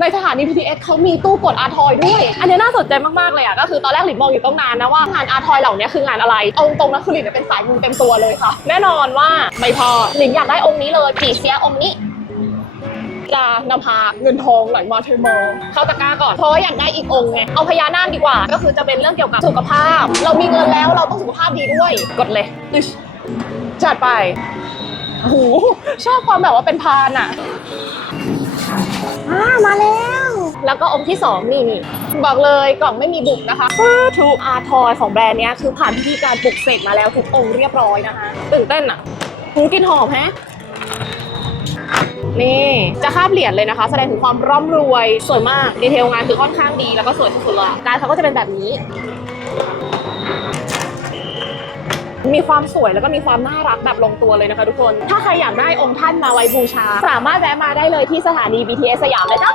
ในสถานี BTS เขามีตู้กดอาทอยด้วย อันนี้น่าสนใจมากๆเลยอะก็คือตอนแรกหลินมองอยู่ตั้งนานนะว่างานอาทอยเหล่านี้คืองานอะไรอาตรงนะคือหลินเป็นสายมูเต็มตัวเลยค่ะ แน่นอนว่าไม่พอหลินอยากได้องค์นี้เลยปีเสียองค์นี้จะนำพาเงินทองไหลมาเทมาเข้าตะกร้าก่อนเพราะว่าอยากได้อีกองค์ไงเอาพญานาคดีกว่า ก็คือจะเป็นเรื่องเกี่ยวกับสุขภาพ เรามีเงินแล้วเราต้องสุขภาพดีด้วย กดเลยอึ๊ชจัดไปโอ้โหชอบความแบบว่าเป็นพานอะ อ่ามาแล้ว แล้วก็องค์ที่สองนี่นี่บอกเลยกล่องไม่มีบุกนะคะทูอาร์ทอยของแบรนด์เนี้ยคือผ่านพิธีการปลุกเสกมาแล้วทุกองค์เรียบร้อยนะคะตื่นเต้นอะหูกลินหอมแฮะนี่จะคาบเหรียญเลยนะคะ แสดงถึงความร่ำรวยสวยมากดีเทลงานคือค่อนข้างดีแล้วก็สวยสุดๆเลยการเขาก็จะเป็นแบบนี้ มีความสวยแล้วก็มีความน่ารักแบบลงตัวเลยนะคะทุกคน ถ้าใครอยากได้องค์ท่านมาไว้บูชา สามารถแวะมาได้เลยที่สถานี BTS สยามเลยนะ